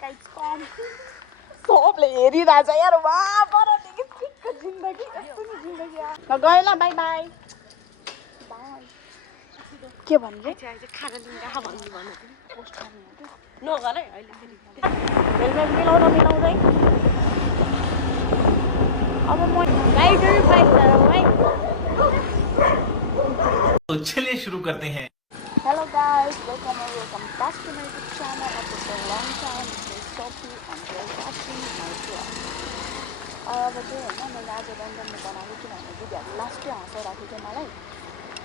Guys come सबले हेरिरहेछ यार वाह परदेखि ठिक्क जिन्दगी यस्तो नि जिन्दगी ल गयो ल बाई बाई बाई के भन्नु खाना लिँदा भन्नु भन्नु पोस्ट गर्ने हो कि नगर है अहिले हेलमेट मिलाउँदै अब म गाइडर बाइक है तो चलिए शुरू करते हैं। Hello guys, welcome back to my YouTube channel after so long time. This is Sophie and you're watching my vlog. अब चाहिँ होइन मैले आज लन्डनमा बनाएको किनभने दिदीहरू लास्टै हँसाइरहेको थियो मलाई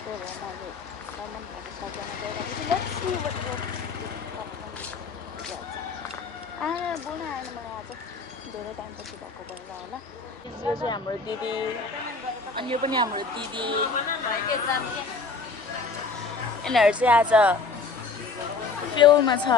त्यही भएर मैले लन्डनबाट सबजना गइरहेको थिएँ लेट्स सी व्हाट आएर बोल्न आएन मलाई आज धेरै टाइमपछि भएको भएर होला यो चाहिँ हाम्रो दिदी अनि यो पनि हाम्रो दिदी यिनीहरू चाहिँ आज फिल्ममा छ है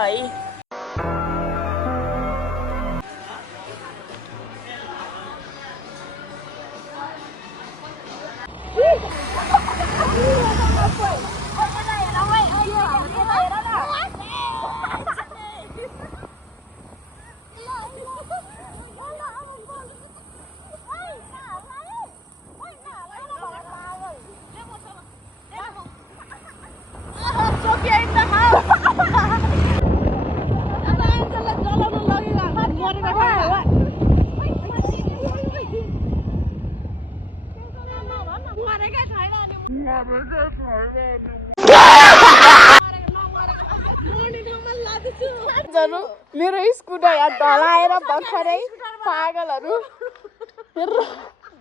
मेरो स्कुटर यहाँ ढलाएर भर्खरै पागलहरू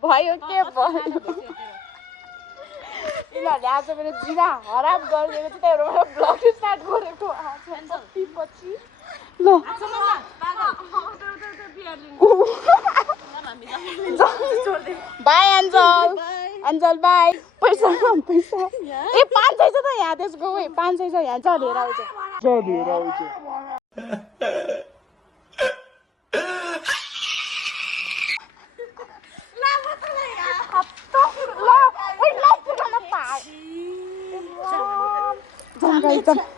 भयो के भयो यिनीहरूले आज मेरो जिना हराम गरिदिएको चाहिँ त्यही भएर मैले ब्लग स्टार्ट गरेको पछि ल बाई एन्जल एन्जल बाई पैसा ए 500 छ त यहाँ त्यसको 500 छ यहाँ चढेर आउँछ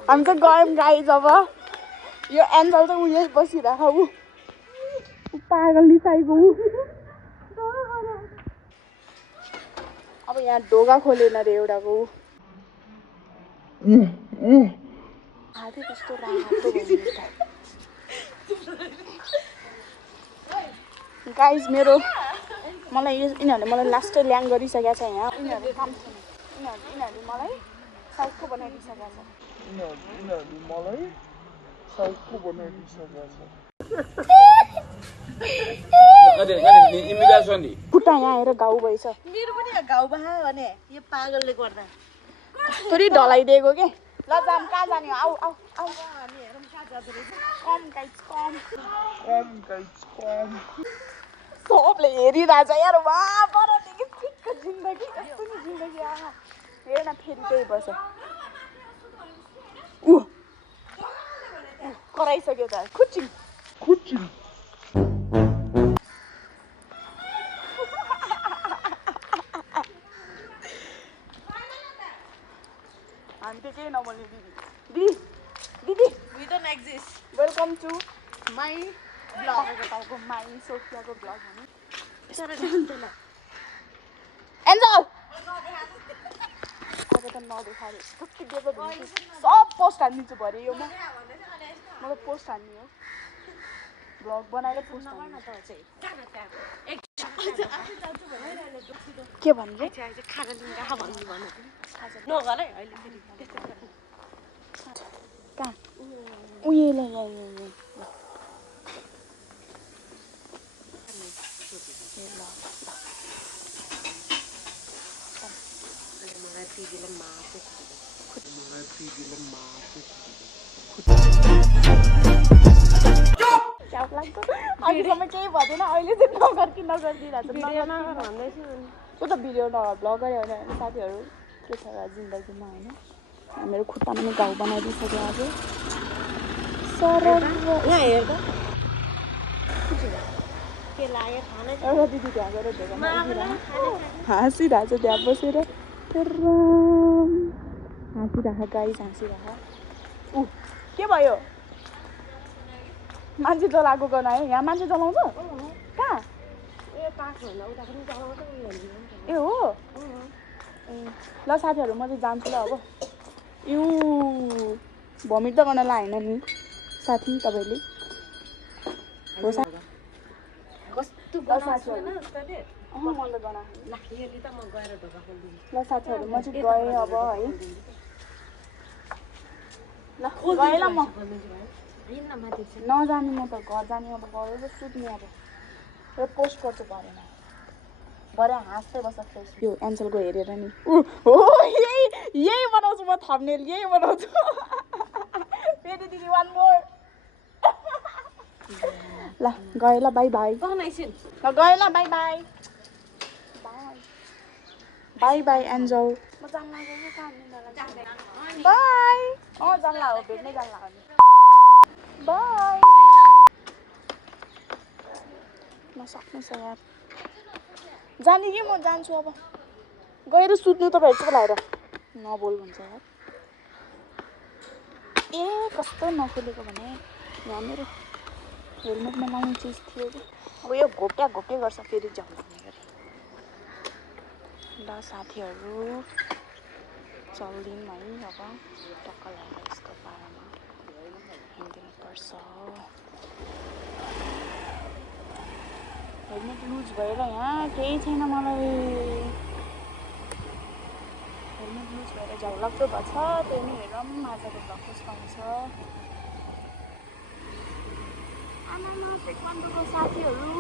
हामी त गयौँ गाइज अब यो एन्जल चाहिँ उयो बसिरहेको ऊ पागल निसाइको अब यहाँ ढोका खोलेन रे एउटाको हाते कस्तो रातो गाइज मेरो मलाई यिनीहरूले मलाई लास्टै ल्याङ गरिसकेको छ यहाँ यिनीहरूले काम छैन यिनीहरूले मलाई साइडको बनाइदिइसकेको छ खुट्टा यहाँ आएर घाउ भएछ मेरो पनि घाउ भयो भने यो पागलले गर्दा थोरै ढलाइदिएको के ल जाम कहाँ जाने आऊ आऊ आऊ हामी हेरौँ कहाँ जाँदो रहेछ कम सबले हेरिरहेछ यार वाह परदेखि ठिक्क जिन्दगी यस्तो नि जिन्दगी हेर न फेरि त्यही बस कराइसक्यो त खुच्चिङ हामी त केही नबोल्ने दिदी we don't exist welcome to my blog तपाईँको माई सोफियाको ब्लग भने एन्जल अब त नदेखारे कति देख्दा सब पोस्ट हानिदिन्छु भरे यो म मलाई पोस्ट हान्ने हो ब्लग बनाएर पोस्ट हान्ने के भन्नु खाना लिँदा भन्नु भन्नु नगर है अहिले कहाँ उयो ल अहिलेसम्म केही भन्दैन अहिले चाहिँ नगरिदिइरहेको ऊ त भिडियो भ्लग गऱ्यो भने साथीहरू के छ जिन्दगीमा होइन मेरो खुट्टामा पनि घाउ बनाइदिइसक्यो आज एउटा दिदी त्यहाँ गएर हाँसिरहेको छ त्यहाँ बसेर हाँसिरहेको गाइस हाँसिरहेको के भयो मान्छे जलाएको गर्न है यहाँ मान्छे जलाउँछ कहाँ ए पार्कभन्दा उता पनि चलाउँछ उयो ए हो ए ल साथीहरू म चाहिँ जान्छु ल अब यु भमिट त गर्न लाएन नि साथी तपाईँले हो कस्तो ल साथीहरू मन त गना ल म गएर ढोका खोलिदिन्छु ल साथीहरू म चाहिँ गएँ अब है ल गएँ ल म नजाने म त घर जाने अब गएर सुत्ने अब र पोस्ट गर्छु भरेन भरे हाँस्दै बस्छ फेस यो एन्सलको हेरेर नि हो यही बनाउँछु म थम्बनेल यही बनाउँछु फेरि दिदी वान मोर ल गएँ ल बाई बाई ल गएँ ल by by by by angel म जान्न गएको काम बाई जान्ला हो भेट्नै जान्ला हो बाई नसक्नु छ यार जाने कि म जान्छु अब गएर सुत्नु तपाईँहरू चाहिँ लगाएर नबोल भन्छ यार ए कस्तो नखोलेको भने यहाँ मेरो हेलमेटमा लाउने चिज थियो कि अब यो घोप्ट्या घोप्ट्या गर्छ फेरि झल्ने गरी ल साथीहरू चल्दिउँ है अब टक्क लगाएर यसको पारामा हिँडिदिनुपर्छ हेलमेट लुज भएर यहाँ केही छैन मलाई हेलमेट लुज भएर झलक्दो भएछ त्यही नै हेरौँ आजको भ्लग कस्तो आउँछ आमामा टेक्वान्डोको साथीहरू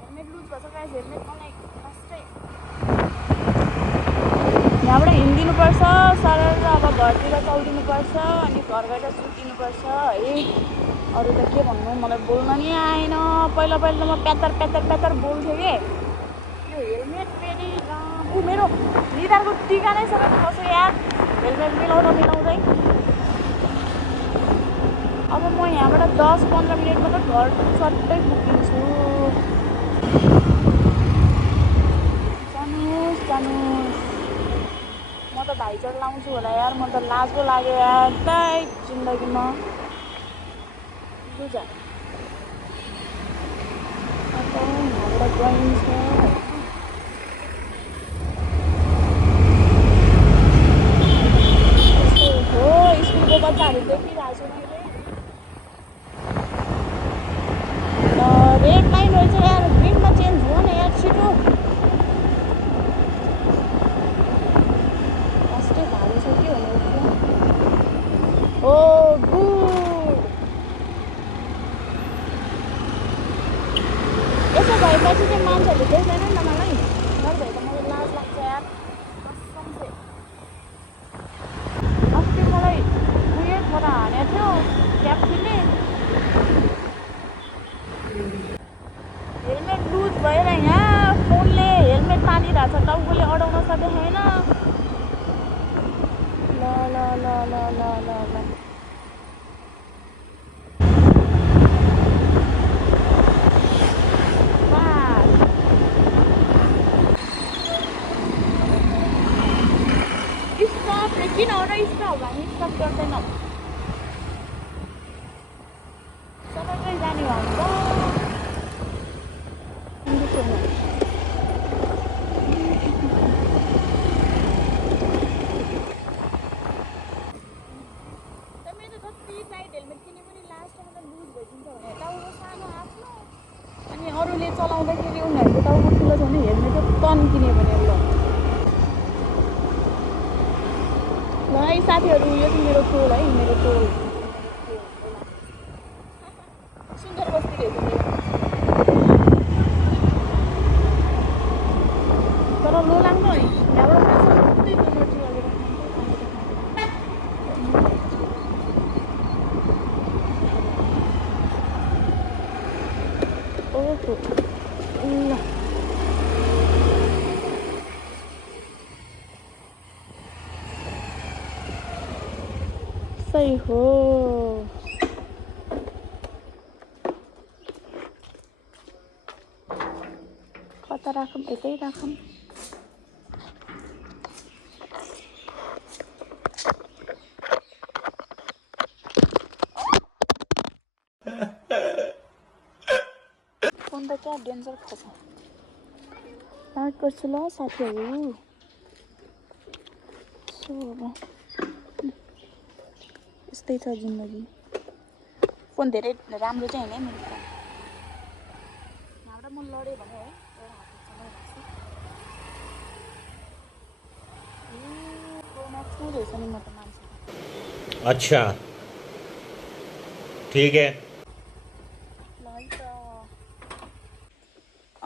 हेलमेट लुज भएछ गाइस हेलमेट मलाई फर्स्टै यहाँबाट हिँडिदिनुपर्छ सरर अब घरतिर चल्दिनुपर्छ अनि घर गएर सुतिनुपर्छ है अरू त के भन्नु मलाई बोल्न नि आएन पहिला त म प्यातर बोल्थेँ कि यो हेलमेट फेरि मेरो निधारको टिका नै सबै खस्यो यार हेलमेट मिलाउँदै अब म यहाँबाट 10-15 मिनटमा त घर सट्टै पुगिन्छु जानुस् म त भाइचर लाउँछु होला यार म त लाज पो लाग्यो यार दाइ जिन्दगीमा बुझ यहाँबाट गइन्छ हो स्कुलको बच्चाहरू देखिरहेको छु मैले रेड लाइन रहेछ यार ग्रिनमा चेन्ज हो न यार छिटो फर्स्टै भारी छ के भने ओ गुड यसो भएपछि चाहिँ मान्छेहरूले देख्दैन नि त मलाई नभए त मलाई लाज लाग्छ यार कसम चाहिँ अस्ति मलाई उयो छोरा हानेको थियो क्याप्टीले हेलमेट लुज भएर यहाँ फोनले हेलमेट तानिरहेको छ टाउकोले अडाउन सकेको छैन ल स्टप किन हो र स्टप हामी स्टप गर्दैनौँ सबैकै जाने भन्छ मेरो जति टाइट हेलमेट किने पनि लास्टमा त लुज भइदिन्छ भने टाउको सानो आफ्नो अनि अरूले चलाउँदाखेरि उनीहरूको टाउको ठुलो छ भने हेलमेट तन्किने भने ल है साथीहरू यो चाहिँ मेरो टोल है मेरो टोल सुन्दर बस्ती रहेछ तर लो लाग्नु है यहाँबाट कतै मिनट ओहो ल सही हो कता राखौँ यतै राखौँ क्या डेन्जर खस स्टार्ट गर्छु ल साथीहरू सो यस्तै छ जिन्दगी फोन धेरै राम्रो चाहिँ हैन मेरो फोन यहाँबाट म लड्यो भने है एउटा हातले चलाइरहेको छु प्रो म्याक्स नै रहेछ नि म त मान्छे अच्छा ठीक है ल है त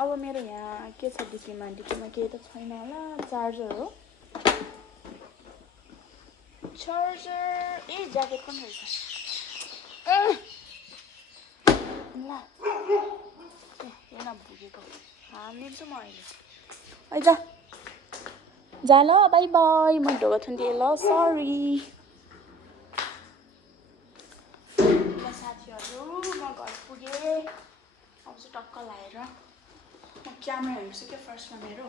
अब मेरो यहाँ के छ डिपीमा डिपीमा केही त छैन होला चार्जर हो चार्जर ए ज्याकेट पनि रहेछ ल हेर्न पुगेको हानिदिन्छु म अहिले है त जा ल बाई बाई म ढोका थुनिदिएँ ल सरी ल साथीहरू म घर पुगेँ अब चाहिँ टक्क लाएर म क्यामेरा हेर्छु क्या फर्स्टमा मेरो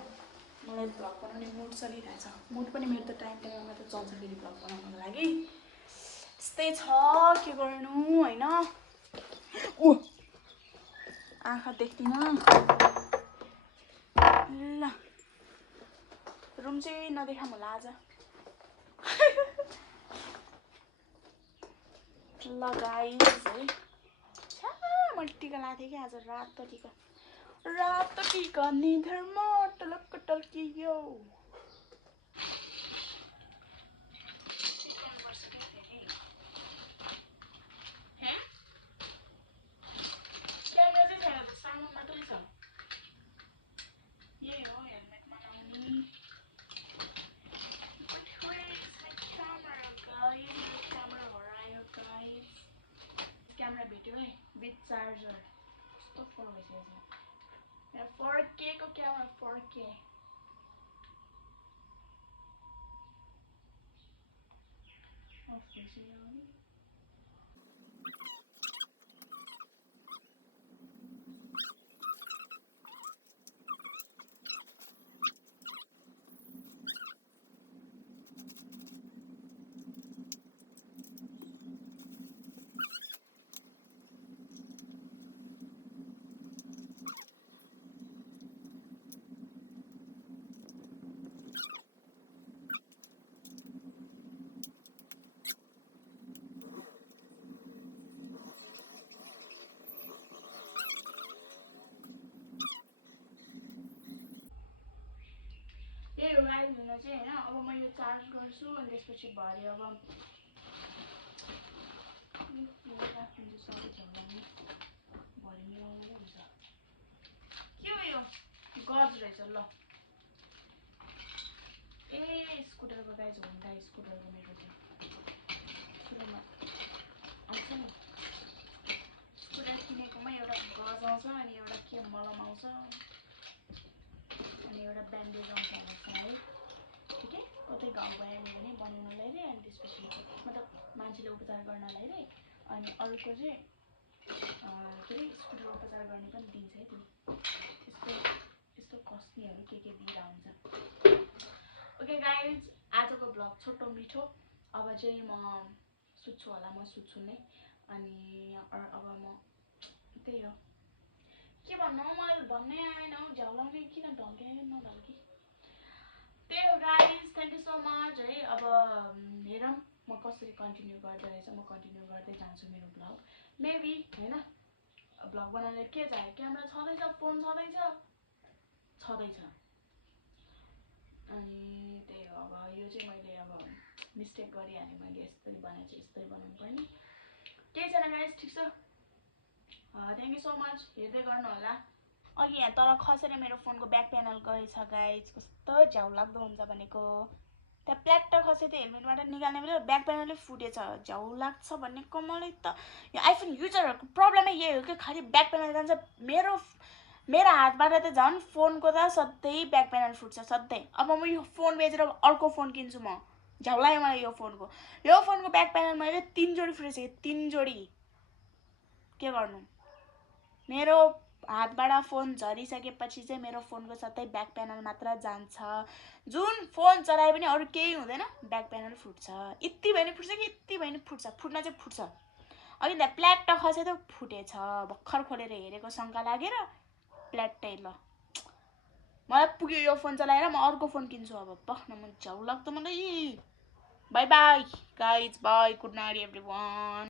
मलाई भ्लग बनाउने मुड चलिरहेछ मुड पनि मेरो त टाइम टाइममा त चल्छ फेरि भ्लग बनाउनको लागि त्यस्तै छ के गर्नु होइन ऊ आँखा देख्दिनँ ल रुम चाहिँ नदेखाऊँ होला आज ल गाइस है मैले टिका लगाएको थिएँ कि आज रातो टिका निधारमा टलक्क टल्कियो क्यामेरा भेट्यो है विथ चार्जर कस्तो फोन भइसकेको छ मेरो 4K को क्यामेरा 4K यही हो गाइस हुन चाहिँ हैन अब म यो चार्ज गर्छु अनि त्यसपछि भरे अब राखिदिन्छु सबै झगडामा भरे मिलाउनु हुन्छ के हो यो गज रहेछ ल ए स्कुटरको गाइस होन्डा स्कुटरको मेरो चाहिँ स्कुटरमा आउँछ नि स्कुटर किनेकोमा एउटा गज आउँछ अनि एउटा के मलम आउँछ अनि एउटा ब्यान्डेज आउँछ है ठिक है कतै घाउ भयो भने बनाउनलाई रे अनि त्यसपछि मतलब मान्छेले उपचार गर्नलाई रे अनि अरूको चाहिँ के अरे स्कुटर उपचार गर्ने पनि दिन्छ है त्यो यस्तो कस्नेहरू के दिँदा हुन्छ ओके गाइज आजको ब्लग छोटो मिठो अब चाहिँ म सुत्छु होला म सुत्छु नै अनि अब म त्यही हो के भन्नु मलाई भन्नै आएन झ्याउलाउने किन ढल्के नढल्के त्यही हो guys thank you so much है अब हेरौँ म कसरी कन्टिन्यू गर्दै रहेछ म कन्टिन्यू गर्दै जान्छु मेरो ब्लग मेबी होइन ब्लग बनाउन के चाहियो क्यामेरा छँदैछ फोन छँदैछ अनि त्यही हो अब यो चाहिँ मैले अब मिस्टेक गरिहालेँ मैले यस्तरी बनाएँ चाहिँ यस्तरी बनाउनु पर्ने केही छैन गाइज ठिक छ थ्याङ्क यू सो मच हेर्दै गर्नु होला अघि यहाँ तल खसेर मेरो फोनको ब्याक प्यानल गएछ गाइज कस्तो झ्याउ लाग्दो हुन्छ भनेको त्यहाँ प्ल्याट्ट खसे त्यो हेलमेटबाट निकाल्ने बेला ब्याक प्यानलै फुटेछ झ्याउ लाग्छ भनेको मलाई त यो आइफोन युजरहरूको प्रब्लमै यही हो कि खालि ब्याक प्यानल जान्छ मेरो हातबाट त झन् फोनको त सधैँ ब्याक प्यानल फुट्छ सधैँ अब म यो फोन बेचेर अर्को फोन किन्छु म झ्याउ लाग्यो मलाई यो फोनको ब्याक प्यानल मैले 3 जोडी फुटिसकेँ 3 जोडी के गर्नु मेरो हातबाट फोन झरिसकेपछि चाहिँ मेरो फोनको सधैँ ब्याक प्यानल मात्र जान्छ जुन फोन चलाए पनि अरू केही हुँदैन ब्याक प्यानल फुट्छ यति भयो नि फुट्छ कि यति भयो नि फुट्छ फुट्न चाहिँ फुट्छ अघि त प्ल्याट्ट खसे त फुटेछ भर्खर खोलेर हेरेको शङ्का लागेर प्ल्याट्टै ल मलाई पुग्यो यो फोन चलाएर म अर्को फोन किन्छु अब पख्न मन झ्याउ लाग्दो मलाई by by guys by good night everyone